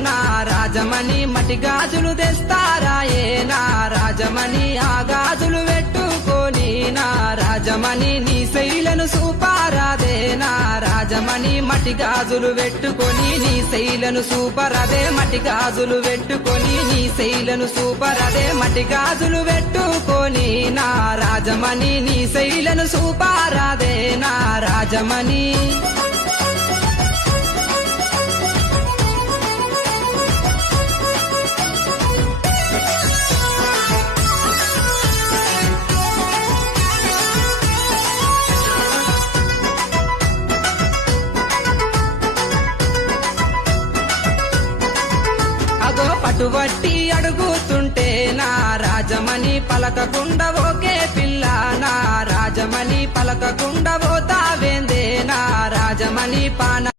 నా రాజమణి మట్టి గాజులు తెస్తారా ఏ నా రాజమణి ఆ గాజులు పెట్టుకొని నా రాజమణి నీ శైలను సూపారాదే నా రాజమణి మట్టి గాజులు పెట్టుకొని నీ శైలను సూపరదే మట్టి గాజులు పెట్టుకొని నీ శైలను సూపరదే మట్టి గాజులు పెట్టుకొని నా రాజమణి నీ శైలను సూపారాదే నా రాజమణి పట్టుబట్టి అడుగుతుంటే నా రాజమణి పలకకుండా ఓకే పిల్ల నా రాజమణి పలకకుండా పోతావేందే నా రాజమణి పాన